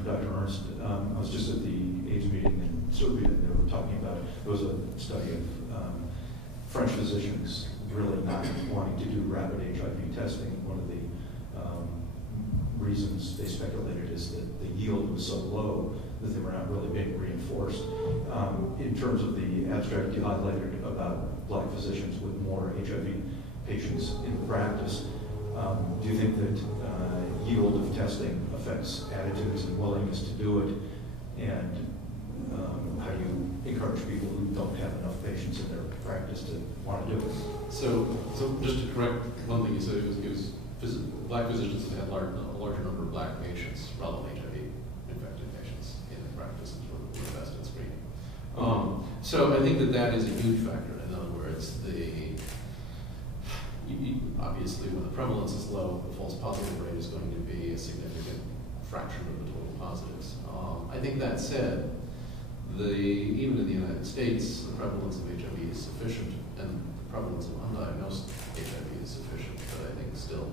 for Dr. Ernst. I was just at the AIDS meeting in Serbia, and they were talking about it. There was a study of French physicians really not wanting to do rapid HIV testing. One of the reasons they speculated is that the yield was so low that they were not really being reinforced. In terms of the abstract you highlighted about black physicians with more HIV patients in practice, do you think that yield of testing affects attitudes and willingness to do it? And how do you encourage people who don't have enough patients in their practice to want to do it? So just to correct one thing you said, it was black physicians that had a larger number of black patients rather than HIV-infected patients in their practice in sort of the best in screening. So I think that is a huge factor. In other words, obviously when the prevalence is low, the false positive rate is going to be a significant fraction of the total positives. I think that said, even in the United States, the prevalence of HIV is sufficient, and the prevalence of undiagnosed HIV is sufficient, but I think still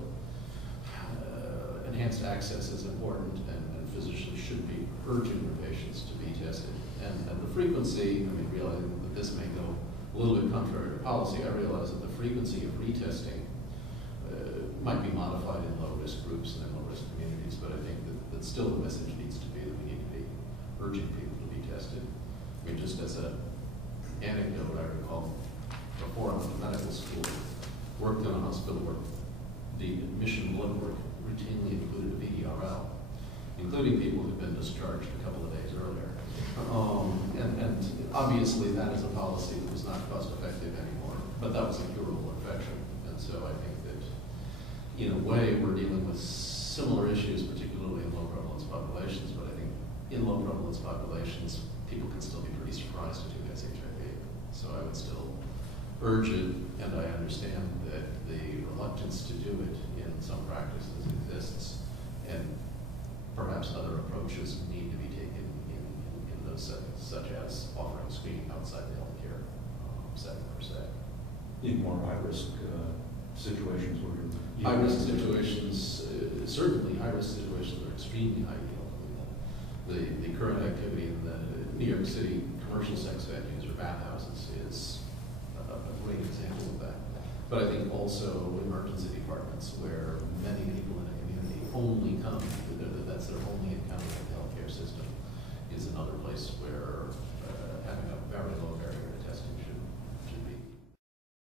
enhanced access is important, and physicians should be urging their patients to be tested. And the frequency, I mean, realizing that this may go a little bit contrary to policy, I realize that the frequency of retesting might be modified in low-risk groups and in low-risk communities, but I think that still the message needs to be that we need to be urging people to be tested. I mean, just as an anecdote, I recall before I went to medical school, worked in a hospital where the admission blood work routinely included a VDRL, including people who'd been discharged a couple of days earlier. And obviously that is a policy that was not cost effective anymore, but that was a curable infection. And so I think that in a way we're dealing with similar issues, particularly in low prevalence populations, but I think in low prevalence populations, people can still be pretty surprised at who has HIV. So I would still urge it, and I understand that the reluctance to do it in some practices exists, and perhaps other approaches need to be taken in those settings, such as offering screening outside the healthcare setting per se. In more high-risk situations where you're... High-risk situations, certainly high-risk situations are extremely high yield. The current activity in the New York City commercial sex venues or bathhouses is a great example of that. But I think also emergency departments where many people in a community only come, that's their only encounter with the healthcare system, is another place where having a very low barrier to testing